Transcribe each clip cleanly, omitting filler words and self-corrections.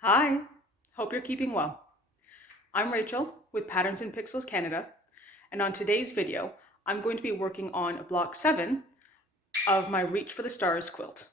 Hi, hope you're keeping well. I'm Rachel with Patterns and Pixels Canada, and on today's video, I'm going to be working on block 7 of my Reach for the Stars quilt.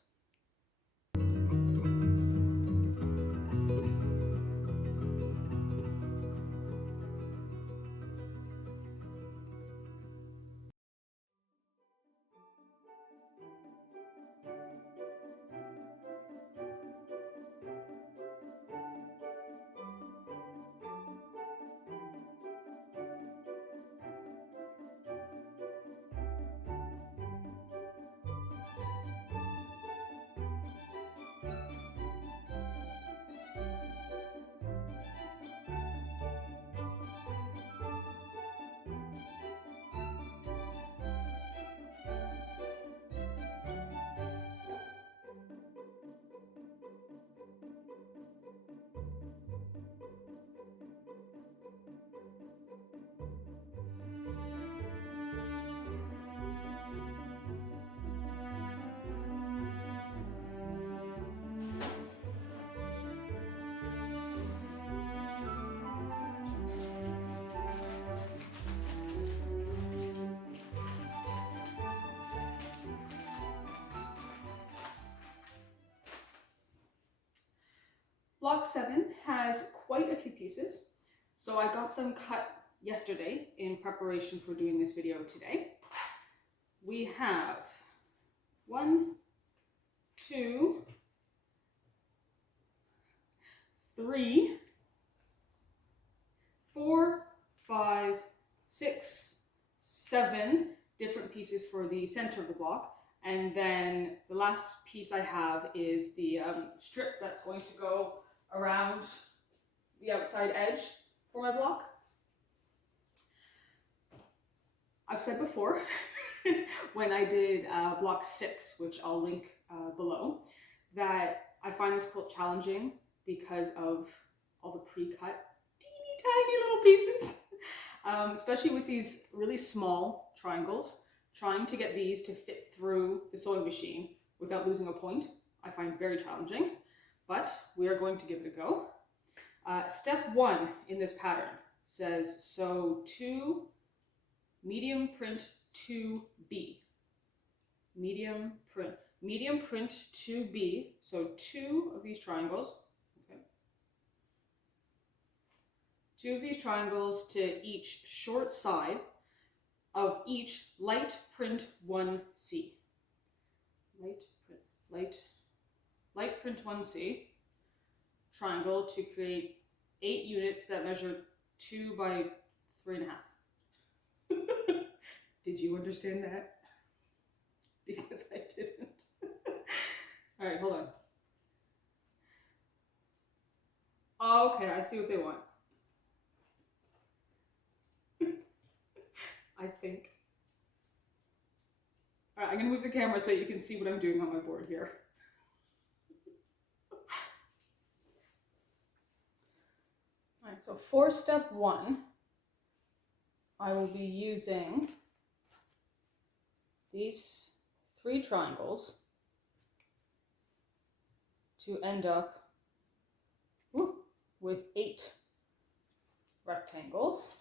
Block 7 has quite a few pieces, so I got them cut yesterday in preparation for doing this video today. We have 1, 2, 3, 4, 5, 6, 7 different pieces for the center of the block. And then the last piece I have is the strip that's going to go around the outside edge for my block. I've said before when I did block 6, which I'll link below, that I find this quilt challenging because of all the pre-cut teeny tiny little pieces, especially with these really small triangles. Trying to get these to fit through the sewing machine without losing a point, I find very challenging, but we are going to give it a go. Step 1 in this pattern says sew 2 medium print 2B. Medium print 2B, so 2 of these triangles. Okay. 2 of these triangles to each short side of each light print 1C. Light print 1C triangle to create 8 units that measure 2 by 3.5. Did you understand that? Because I didn't. All right, hold on. Oh, okay, I see what they want. I think. All right, I'm gonna move the camera so you can see what I'm doing on my board here. All right, so for step 1, I will be using these 3 triangles to end up with 8 rectangles.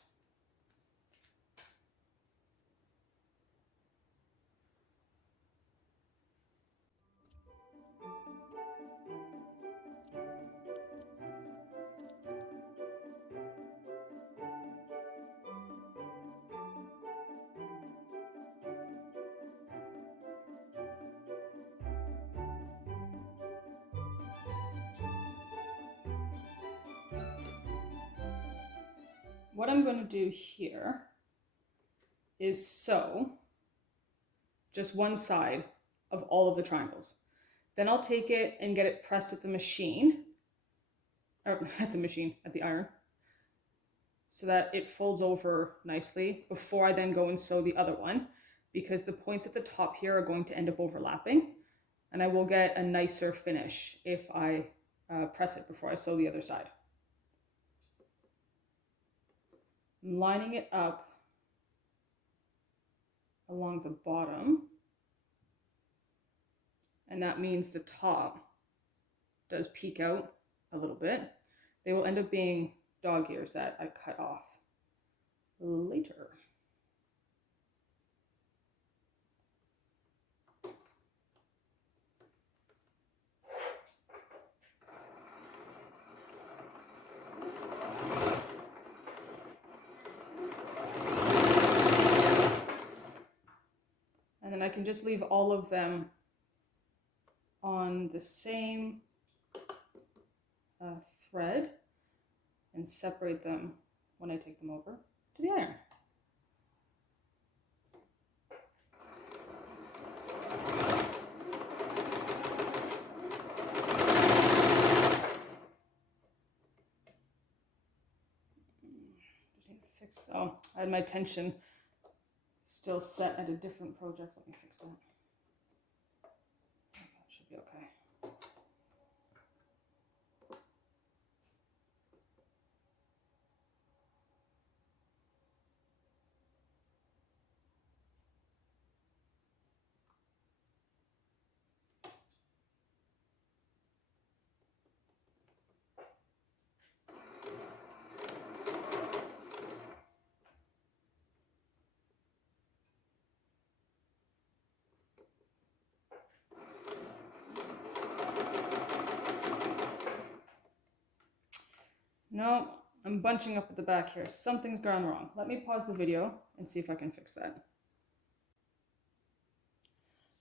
What I'm going to do here is sew just one side of all of the triangles. Then I'll take it and get it pressed at the machine, or at the iron, so that it folds over nicely before I then go and sew the other one, because the points at the top here are going to end up overlapping, and I will get a nicer finish if I press it before I sew the other side. I'm lining it up along the bottom, and that means the top does peek out a little bit, they will end up being dog ears that I cut off later. And then I can just leave all of them on the same thread and separate them when I take them over to the iron. So I had my tension still set at a different project. Let me fix that. That should be okay. No, I'm bunching up at the back here. Something's gone wrong. Let me pause the video and see if I can fix that.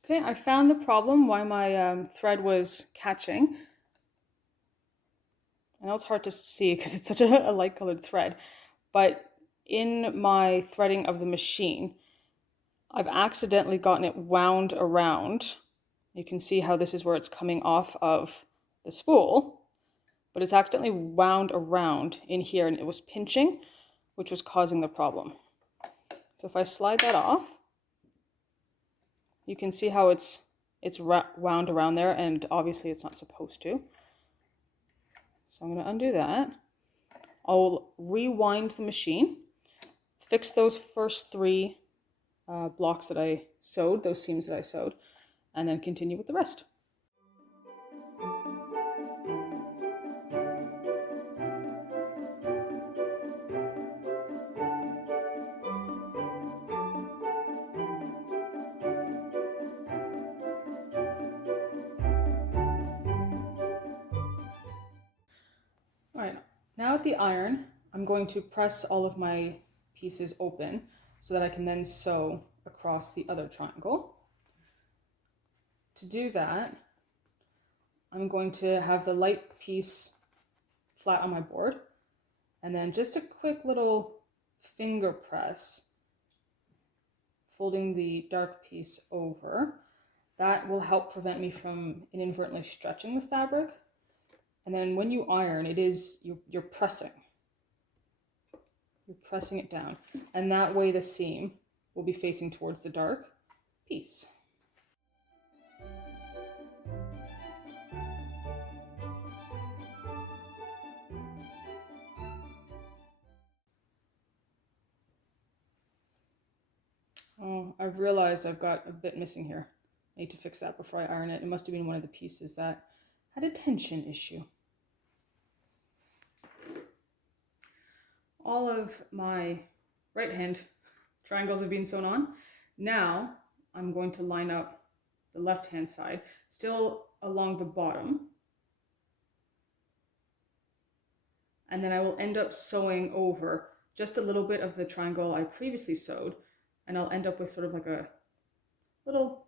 Okay, I found the problem why my thread was catching. I know it's hard to see because it's such a light colored thread, but in my threading of the machine, I've accidentally gotten it wound around. You can see how this is where it's coming off of the spool, but it's accidentally wound around in here and it was pinching, which was causing the problem. So if I slide that off, you can see how it's wound around there, and obviously it's not supposed to. So I'm going to undo that. I'll rewind the machine, fix those first three blocks that I sewed, those seams that I sewed, and then continue with the rest. All right, now at the iron, I'm going to press all of my pieces open so that I can then sew across the other triangle. To do that, I'm going to have the light piece flat on my board, and then just a quick little finger press, folding the dark piece over. That will help prevent me from inadvertently stretching the fabric. And then when you iron, you're pressing. You're pressing it down, and that way the seam will be facing towards the dark piece. Oh, I've realized I've got a bit missing here. I need to fix that before I iron it. It must have been one of the pieces that had a tension issue. All of my right hand triangles have been sewn on. Now I'm going to line up the left hand side, still along the bottom. And then I will end up sewing over just a little bit of the triangle I previously sewed, and I'll end up with sort of like a little,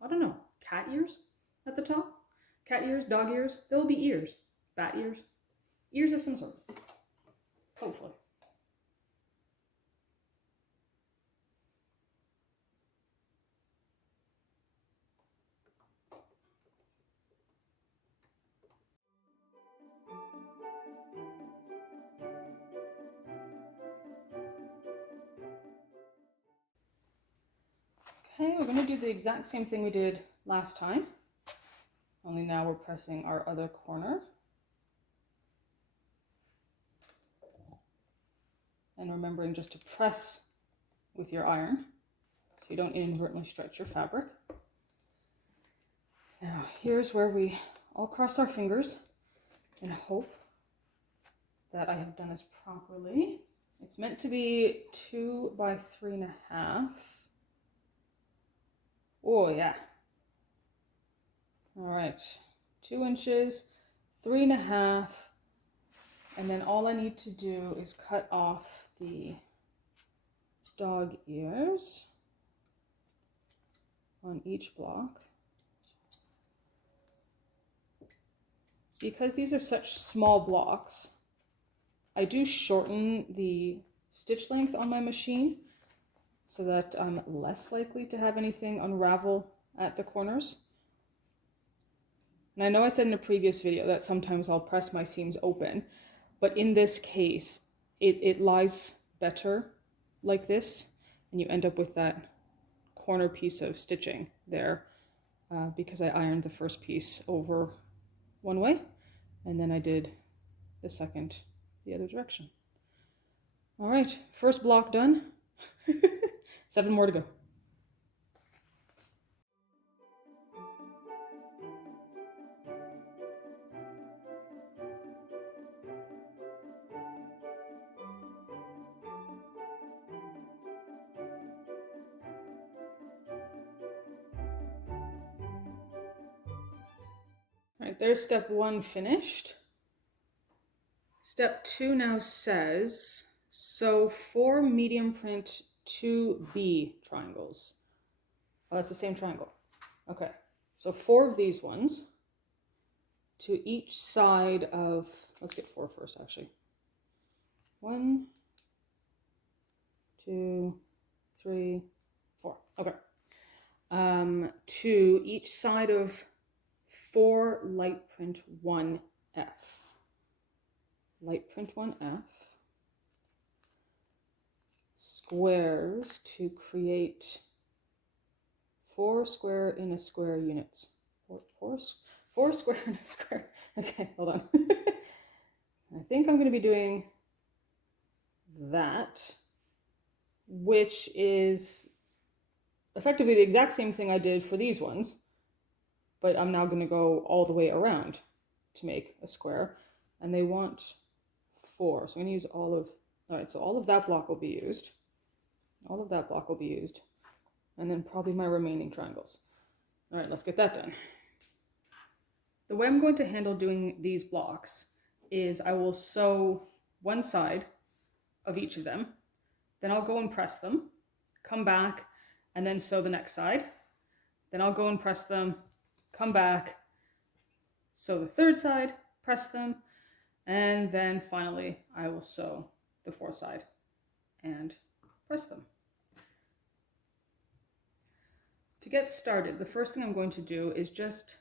I don't know, cat ears at the top. Cat ears, dog ears, there'll be ears, bat ears, ears of some sort, hopefully. Okay, we're going to do the exact same thing we did last time, only now we're pressing our other corner. And remembering just to press with your iron so you don't inadvertently stretch your fabric. Now here's where we all cross our fingers and hope that I have done this properly. It's meant to be 2 by 3.5. Oh yeah. All right, 2 inches, 3.5. And then all I need to do is cut off the dog ears on each block. Because these are such small blocks, I do shorten the stitch length on my machine so that I'm less likely to have anything unravel at the corners. And I know I said in a previous video that sometimes I'll press my seams open, but in this case, it lies better like this, and you end up with that corner piece of stitching there because I ironed the first piece over one way, and then I did the second the other direction. All right, first block done. 7 more to go. All right, there's step 1 finished. Step 2 now says, sew 4 medium print 2B triangles. Oh, that's the same triangle. Okay, so 4 of these ones to each side of, let's get 4 first actually. 1, 2, 3, 4. Okay. To each side of 4 light print 1F. Light print 1F. Squares to create 4 square in a square units. 4 square in a square. Okay, hold on. I think I'm going to be doing that, which is effectively the exact same thing I did for these ones, but I'm now going to go all the way around to make a square, and they want 4. So I'm going to use all of, all right, so all of that block will be used. All of that block will be used, and then probably my remaining triangles. All right, let's get that done. The way I'm going to handle doing these blocks is I will sew one side of each of them, then I'll go and press them, come back, and then sew the next side. Then I'll go and press them, come back, sew the third side, press them, and then finally I will sew the fourth side and press them. To get started, the first thing I'm going to do is just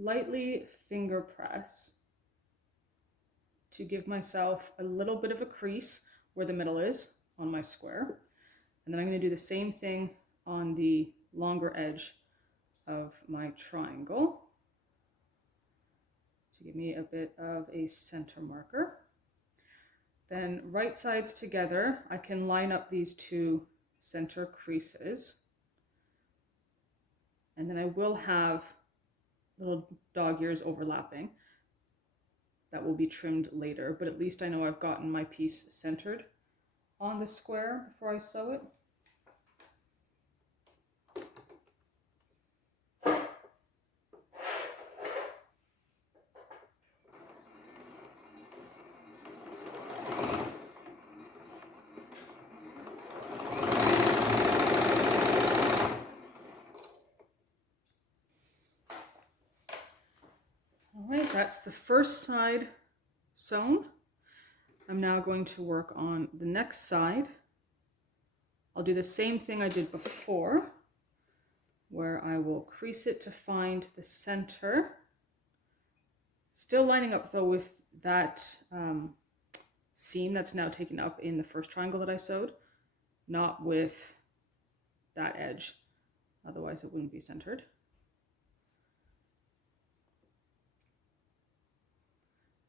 lightly finger press to give myself a little bit of a crease where the middle is on my square. And then I'm going to do the same thing on the longer edge of my triangle to give me a bit of a center marker. Then right sides together, I can line up these 2 center creases. And then I will have little dog ears overlapping that will be trimmed later, but at least I know I've gotten my piece centered on the square before I sew it. That's the first side sewn. I'm now going to work on the next side. I'll do the same thing I did before, where I will crease it to find the center. Still lining up though with that seam that's now taken up in the first triangle that I sewed, not with that edge, otherwise it wouldn't be centered.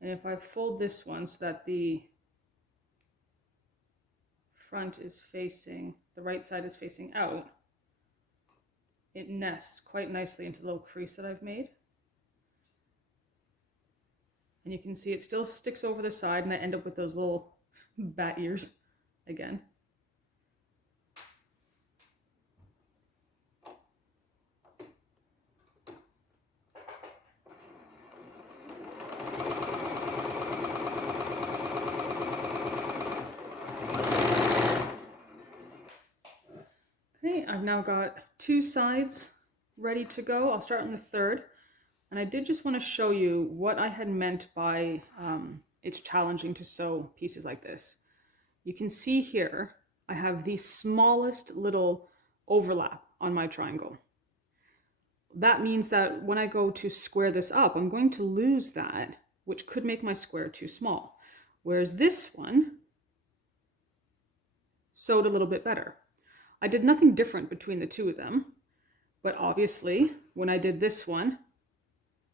And if I fold this one so that the front is facing, the right side is facing out, it nests quite nicely into the little crease that I've made. And you can see it still sticks over the side, and I end up with those little bat ears again. Okay, I've now got 2 sides ready to go. I'll start on the third. And I did just want to show you what I had meant by it's challenging to sew pieces like this. You can see here, I have the smallest little overlap on my triangle. That means that when I go to square this up, I'm going to lose that, which could make my square too small. Whereas this one sewed a little bit better. I did nothing different between the two of them, but obviously when I did this one,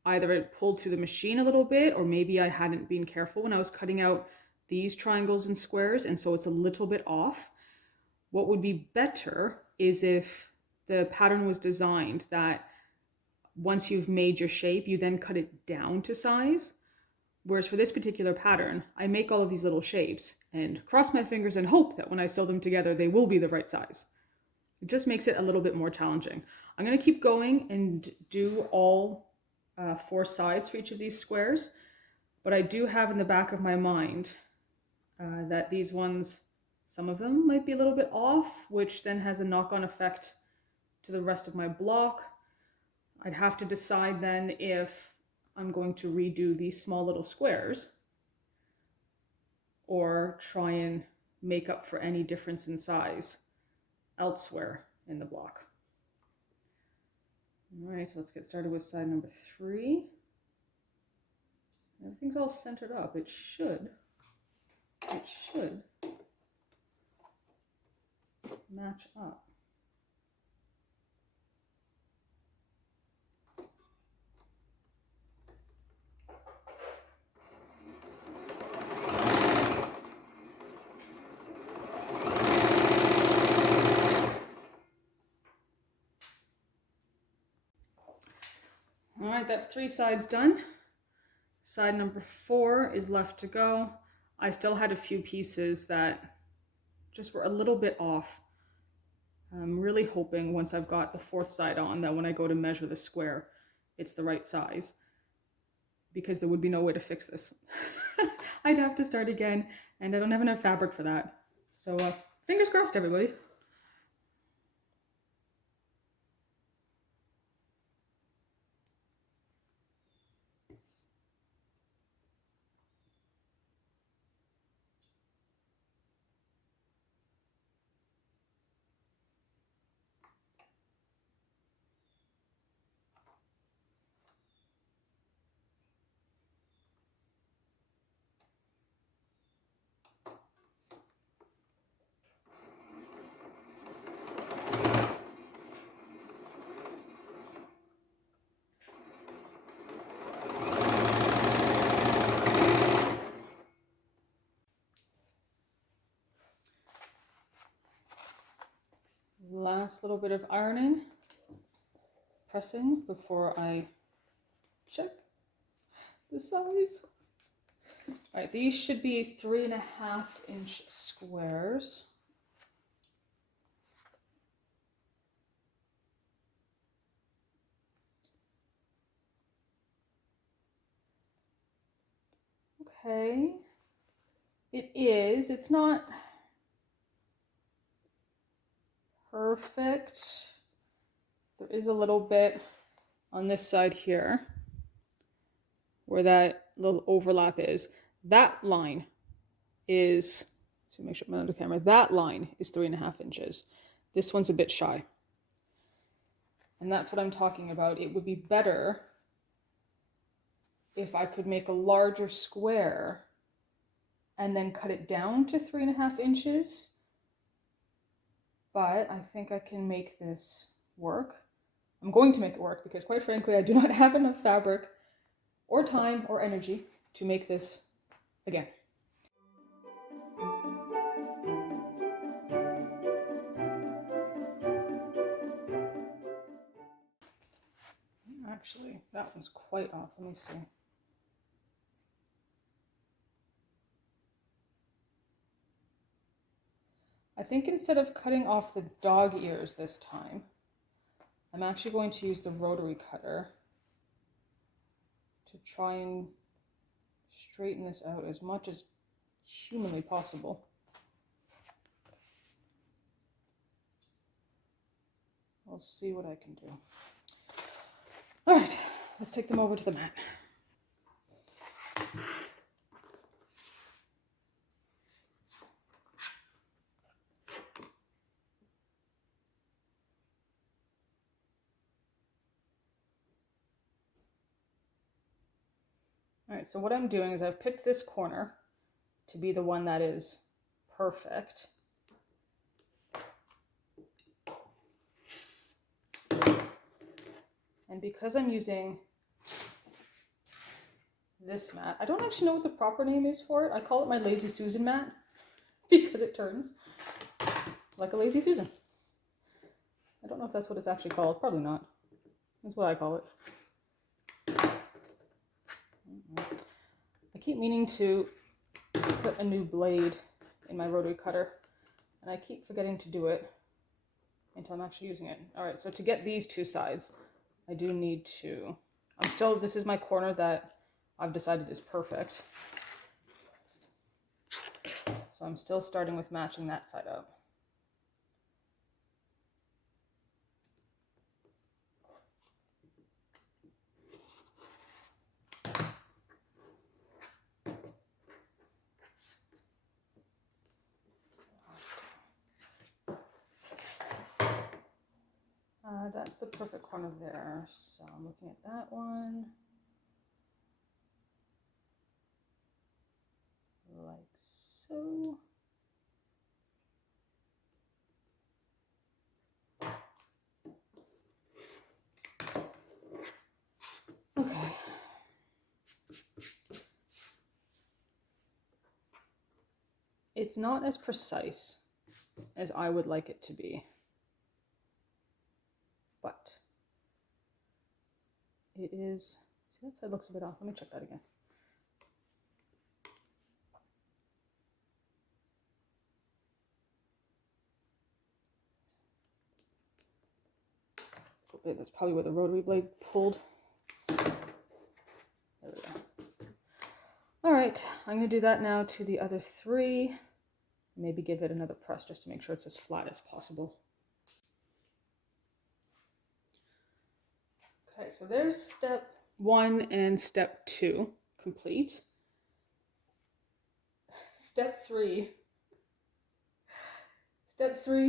either it pulled through the machine a little bit, or maybe I hadn't been careful when I was cutting out these triangles and squares, and so it's a little bit off. What would be better is if the pattern was designed that once you've made your shape, you then cut it down to size. Whereas for this particular pattern, I make all of these little shapes and cross my fingers and hope that when I sew them together, they will be the right size. It just makes it a little bit more challenging. I'm going to keep going and do all 4 sides for each of these squares, but I do have in the back of my mind that these ones, some of them might be a little bit off, which then has a knock-on effect to the rest of my block. I'd have to decide then if I'm going to redo these small little squares or try and make up for any difference in size elsewhere in the block. All right, so let's get started with side number 3. Everything's all centered up. It should match up. All right, that's 3 sides done. Side number 4 is left to go. I still had a few pieces that just were a little bit off. I'm really hoping once I've got the 4th side on that when I go to measure the square, it's the right size, because there would be no way to fix this. I'd have to start again, and I don't have enough fabric for that. So fingers crossed, everybody. Last little bit of ironing, pressing before I check the size. All right, these should be 3.5-inch squares. Okay, it is. It's not perfect. There is a little bit on this side here where that little overlap is. That line is, let's see, make sure I'm on the camera. That line is 3.5 inches. This one's a bit shy. And that's what I'm talking about. It would be better if I could make a larger square and then cut it down to 3.5 inches. But I think I can make this work. I'm going to make it work because, quite frankly, I do not have enough fabric or time or energy to make this again. Actually, that one's quite off. Let me see. I think instead of cutting off the dog ears this time, I'm actually going to use the rotary cutter to try and straighten this out as much as humanly possible. I'll see what I can do. All right, let's take them over to the mat. All right, so what I'm doing is I've picked this corner to be the one that is perfect. And because I'm using this mat, I don't actually know what the proper name is for it. I call it my Lazy Susan mat because it turns like a Lazy Susan. I don't know if that's what it's actually called. Probably not. That's what I call it. I keep meaning to put a new blade in my rotary cutter, and I keep forgetting to do it until I'm actually using it. All right, so to get these two sides, I do need to, this is my corner that I've decided is perfect. So I'm still starting with matching that side up. That's the perfect corner there. So I'm looking at that one. Like so. Okay. It's not as precise as I would like it to be, but it is, see that side looks a bit off. Let me check that again. That's probably where the rotary blade pulled. There we go. All right, I'm going to do that now to the other three. Maybe give it another press just to make sure it's as flat as possible. Okay, so there's step 1 and step 2 complete. Step 3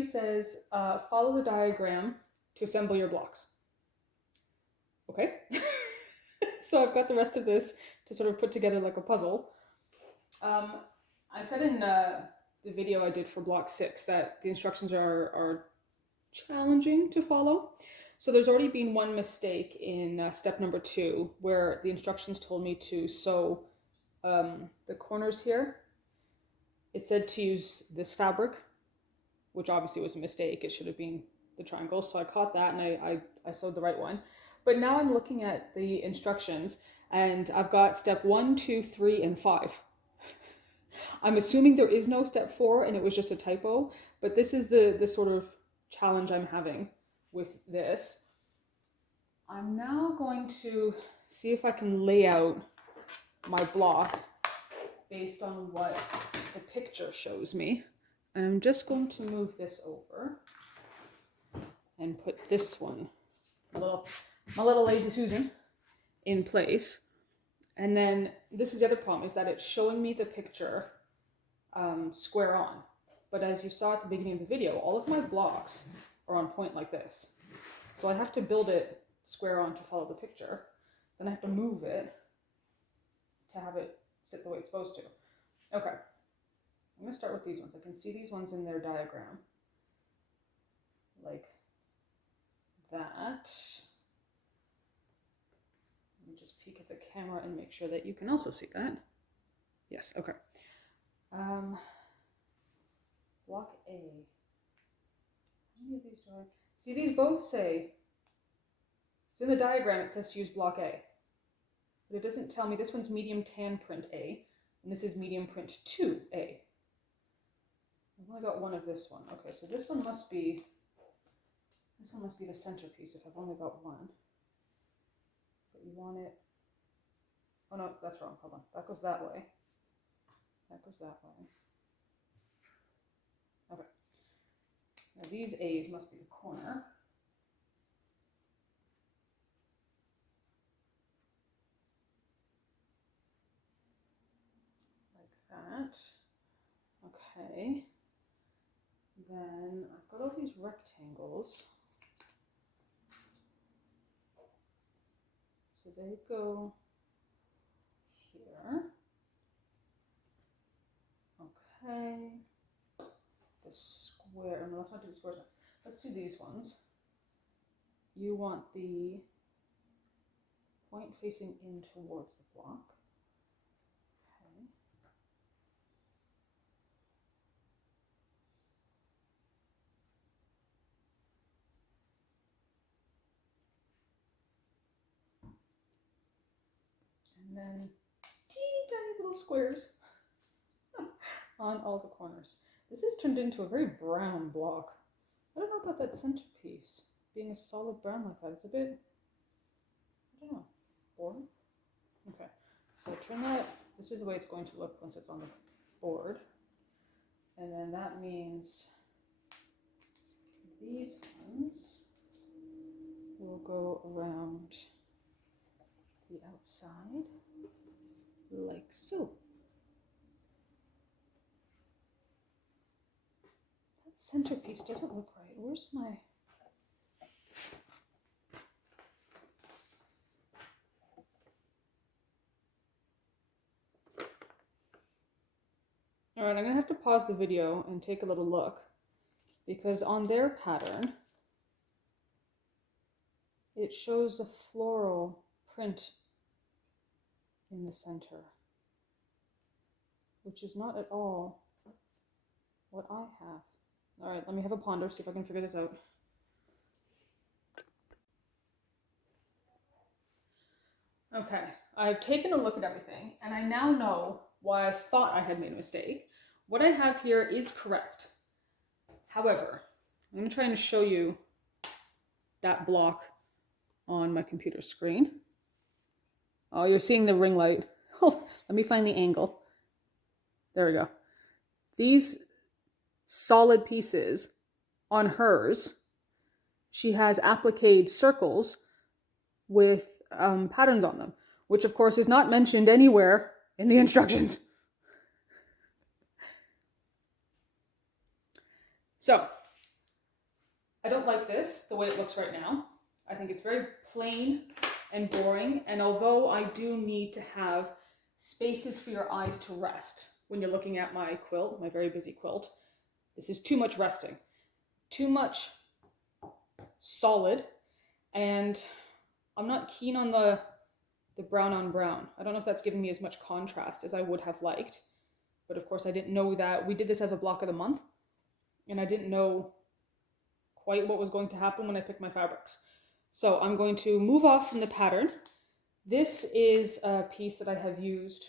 says follow the diagram to assemble your blocks. Okay. So I've got the rest of this to sort of put together like a puzzle. I said in the video I did for block 6 that the instructions are challenging to follow. So there's already been one mistake in step number 2 where the instructions told me to sew the corners here. It said to use this fabric, which obviously was a mistake. It should have been the triangle. So I caught that and I sewed the right one. But now I'm looking at the instructions and I've got step 1, 2, 3, and 5. I'm assuming there is no step 4 and it was just a typo, but this is the sort of challenge I'm having with this. I'm now going to see if I can lay out my block based on what the picture shows me. And I'm just going to move this over and put this one, my little Lazy Susan, in place. And then this is the other problem, is that it's showing me the picture square on. But as you saw at the beginning of the video, all of my blocks are on point like this. So I have to build it square on to follow the picture. Then I have to move it to have it sit the way it's supposed to. Okay, I'm going to start with these ones. I can see these ones in their diagram. Like that. Let me just peek at the camera and make sure that you can also see that. Yes, okay. Block A. How many of these do I... See, these both say... So in the diagram it says to use block A. But it doesn't tell me, this one's medium tan print A, and this is medium print 2A. I've only got one of this one. Okay, so this one must be the centerpiece if I've only got one. But you want it, oh no, that's wrong, hold on. That goes that way. That goes that way. Okay. Now these A's must be the corner. Like that. Okay. Then I've got all these rectangles. So they go here. Okay. The square, no, let's not do the squares next. Let's do these ones. You want the point facing in towards the block. Okay. And then teeny tiny little squares on all the corners. This has turned into a very brown block. I don't know about that centerpiece being a solid brown like that. It's a bit, I don't know, boring. Okay, so turn that, this is the way it's going to look once it's on the board. And then that means these ones will go around the outside like so. That centerpiece doesn't look right. Where's my... All right, I'm gonna have to pause the video and take a little look, because on their pattern, it shows a floral print in the center, which is not at all what I have. All right, let me have a ponder, see if I can figure this out. Okay, I've taken a look at everything, and I now know why I thought I had made a mistake. What I have here is correct. However, I'm going to try and show you that block on my computer screen. Oh, you're seeing the ring light. Oh, let me find the angle. There we go. These solid pieces on hers, she has appliqued circles with patterns on them, which of course is not mentioned anywhere in the instructions. So, I don't like this, the way it looks right now. I think it's very plain and boring, and although I do need to have spaces for your eyes to rest when you're looking at my quilt, my very busy quilt, this is too much resting. Too much solid, and I'm not keen on the brown on brown. I don't know if that's giving me as much contrast as I would have liked, but of course I didn't know that we did this as a block of the month, and I didn't know quite what was going to happen when I picked my fabrics. So I'm going to move off from the pattern. This is a piece that I have used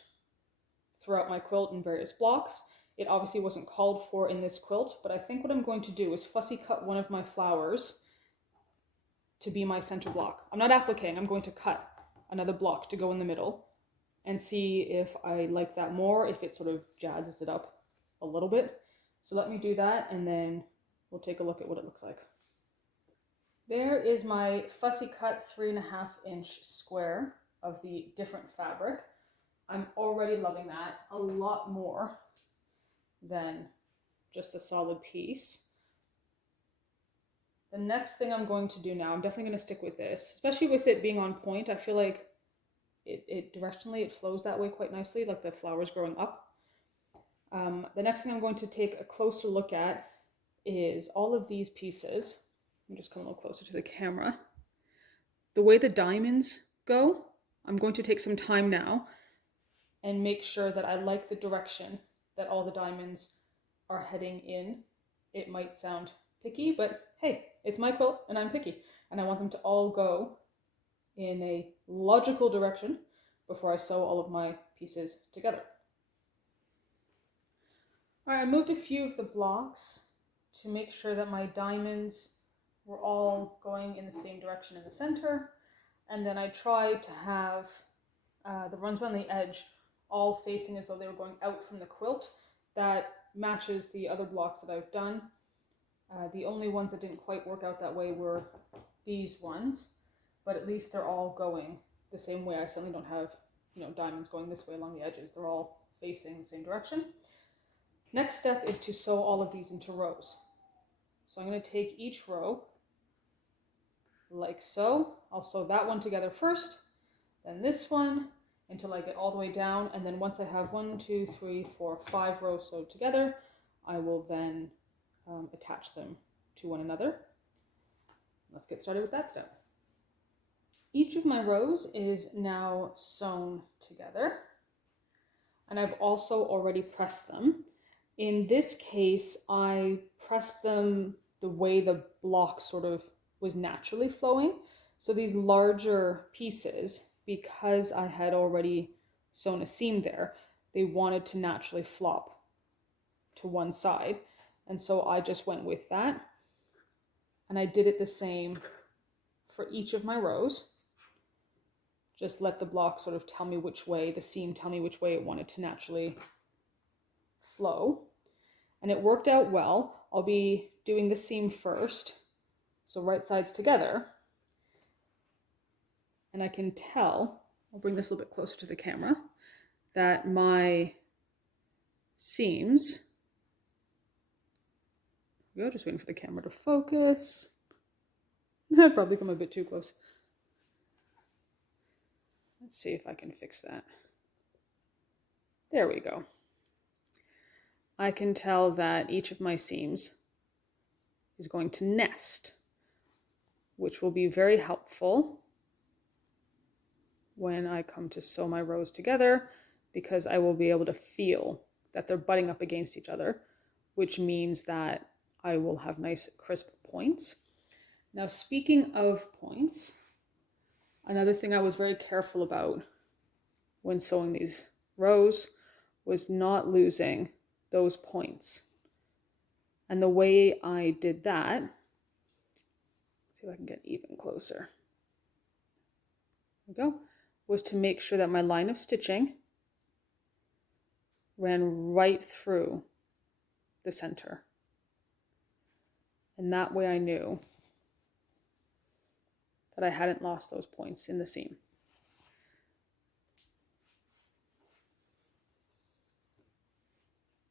throughout my quilt in various blocks. It obviously wasn't called for in this quilt, but I think what I'm going to do is fussy cut one of my flowers to be my center block. I'm not appliquing, I'm going to cut another block to go in the middle and see if I like that more, if it sort of jazzes it up a little bit. So let me do that, and then we'll take a look at what it looks like. There is my fussy cut 3.5 inch square of the different fabric. I'm already loving that a lot more than just the solid piece. The next thing I'm going to do now, I'm definitely going to stick with this, especially with it being on point. I feel like it directionally, it flows that way quite nicely, like the flowers growing up. The next thing I'm going to take a closer look at is all of these pieces. I'm just come a little closer to the camera. The way the diamonds go, I'm going to take some time now and make sure that I like the direction that all the diamonds are heading in. It might sound picky, but hey, it's my quilt and I'm picky, and I want them to all go in a logical direction before I sew all of my pieces together. All right, I moved a few of the blocks to make sure that my diamonds were all going in the same direction in the center. And then I tried to have the ones on the edge all facing as though they were going out from the quilt. That matches the other blocks that I've done. The only ones that didn't quite work out that way were these ones, but at least they're all going the same way. I certainly don't have, diamonds going this way along the edges. They're all facing the same direction. Next step is to sew all of these into rows. So I'm going to take each row like so. I'll sew that one together first, then this one until I get all the way down. And then once I have 1, 2, 3, 4, 5 rows sewed together, I will then attach them to one another. Let's get started with that step. Each of my rows is now sewn together, and I've also already pressed them. In this case, I pressed them the way the block sort of was naturally flowing. So these larger pieces, because I had already sewn a seam there, they wanted to naturally flop to one side. And so I just went with that. And I did it the same for each of my rows. Just let the block sort of tell me which way, the seam tell me which way it wanted to naturally flow. And it worked out well. I'll be doing the seam first, so right sides together. And I can tell, I'll bring this a little bit closer to the camera, that my seams, we're just waiting for the camera to focus. I'd probably come a bit too close. Let's see if I can fix that. There we go. I can tell that each of my seams is going to nest, which will be very helpful when I come to sew my rows together, because I will be able to feel that they're butting up against each other, which means that I will have nice crisp points. Now, speaking of points, another thing I was very careful about when sewing these rows was not losing those points. And the way I did that, let's see if I can get even closer. There we go. Was to make sure that my line of stitching ran right through the center. And that way I knew that I hadn't lost those points in the seam.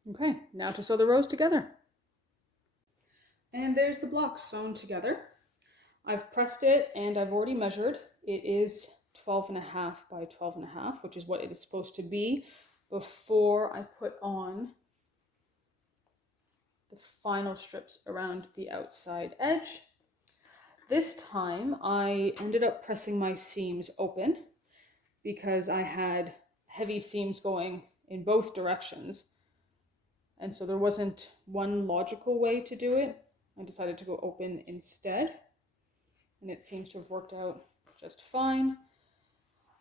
Okay, now to sew the rows together. And there's the blocks sewn together. I've pressed it and I've already measured. It is 12.5 by 12.5, which is what it is supposed to be before I put on the final strips around the outside edge. This time I ended up pressing my seams open because I had heavy seams going in both directions. And so there wasn't one logical way to do it. I decided to go open instead. And it seems to have worked out just fine.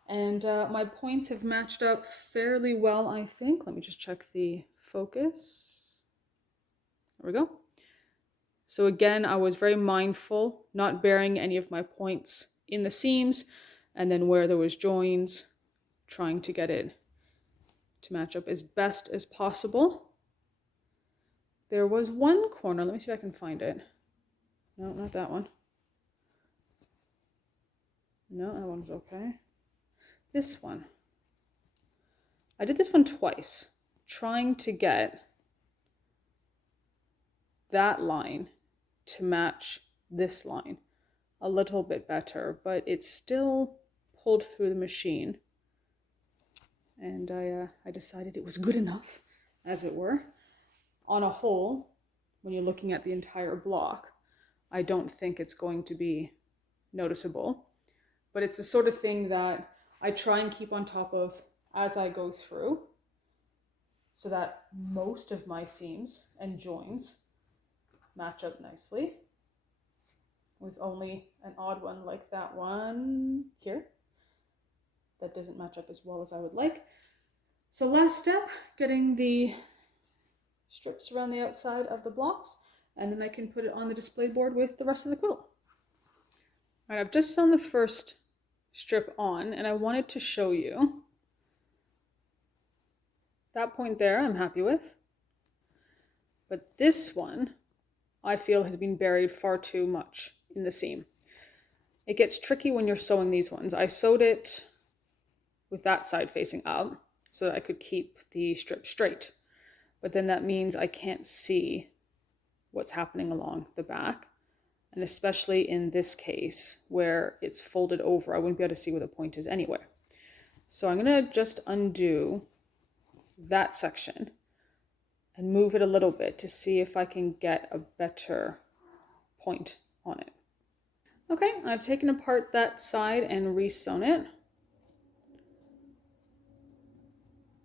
And my points have matched up fairly well, I think. Let me just check the focus. There we go. So again, I was very mindful, not burying any of my points in the seams, and then where there was joins, trying to get it to match up as best as possible. There was one corner, let me see if I can find it. No, not that one. No, that one's okay. This one. I did this one twice, trying to get that line to match this line a little bit better, but it still pulled through the machine. And I decided it was good enough, as it were. On a whole, when you're looking at the entire block, I don't think it's going to be noticeable, but it's the sort of thing that I try and keep on top of as I go through, so that most of my seams and joins match up nicely, with only an odd one like that one here that doesn't match up as well as I would like. So last step, getting the strips around the outside of the blocks, and then I can put it on the display board with the rest of the quilt. All right, I've just sewn the first strip on, and I wanted to show you. That point there I'm happy with, but this one I feel has been buried far too much in the seam. It gets tricky when you're sewing these ones. I sewed it with that side facing up so that I could keep the strip straight, but then that means I can't see what's happening along the back, and especially in this case where it's folded over, I wouldn't be able to see where the point is anyway. So I'm going to just undo that section and move it a little bit to see if I can get a better point on it. Okay, I've taken apart that side and re-sewn it.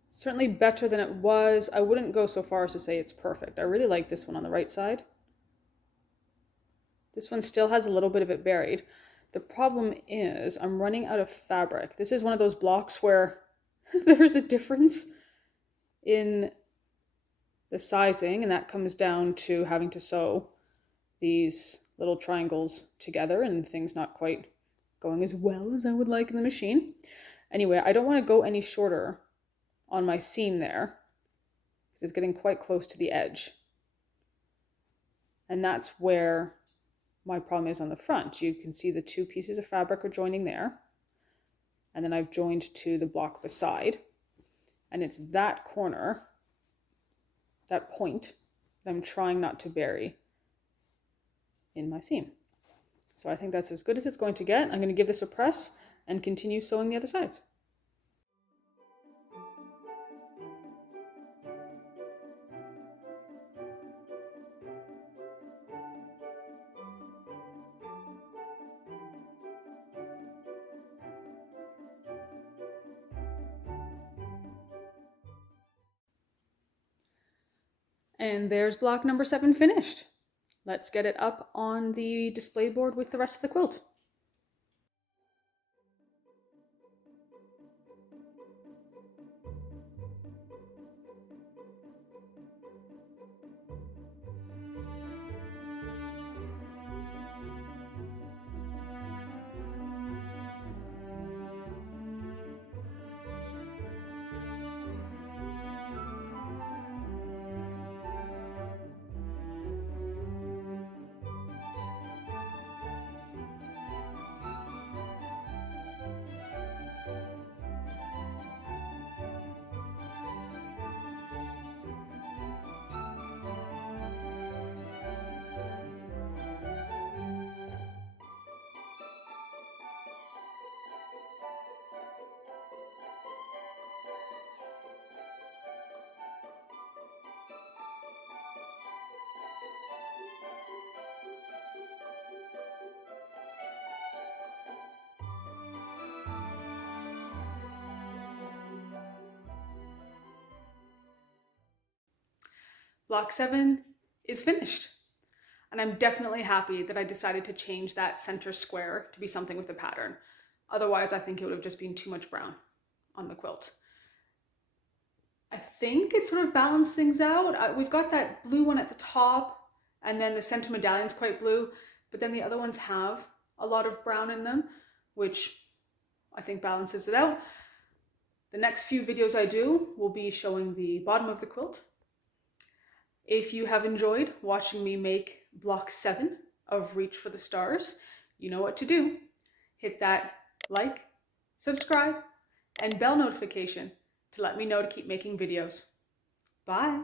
Certainly better than it was. I wouldn't go so far as to say it's perfect. I really like this one on the right side. This one still has a little bit of it buried. The problem is I'm running out of fabric. This is one of those blocks where there's a difference in the sizing, and that comes down to having to sew these little triangles together and things not quite going as well as I would like in the machine. Anyway, I don't want to go any shorter on my seam there because it's getting quite close to the edge. And that's where my problem is on the front. You can see the two pieces of fabric are joining there, and then I've joined to the block beside, and it's that corner, that point, that I'm trying not to bury in my seam. So I think that's as good as it's going to get. I'm going to give this a press and continue sewing the other sides. And there's block number 7 finished. Let's get it up on the display board with the rest of the quilt. Block 7 is finished. And I'm definitely happy that I decided to change that center square to be something with a pattern. Otherwise, I think it would have just been too much brown on the quilt. I think it sort of balanced things out. We've got that blue one at the top, and then the center medallion's quite blue, but then the other ones have a lot of brown in them, which I think balances it out. The next few videos I do will be showing the bottom of the quilt. If you have enjoyed watching me make block 7 of Reach for the Stars, you know what to do. Hit that like, subscribe, and bell notification to let me know to keep making videos. Bye!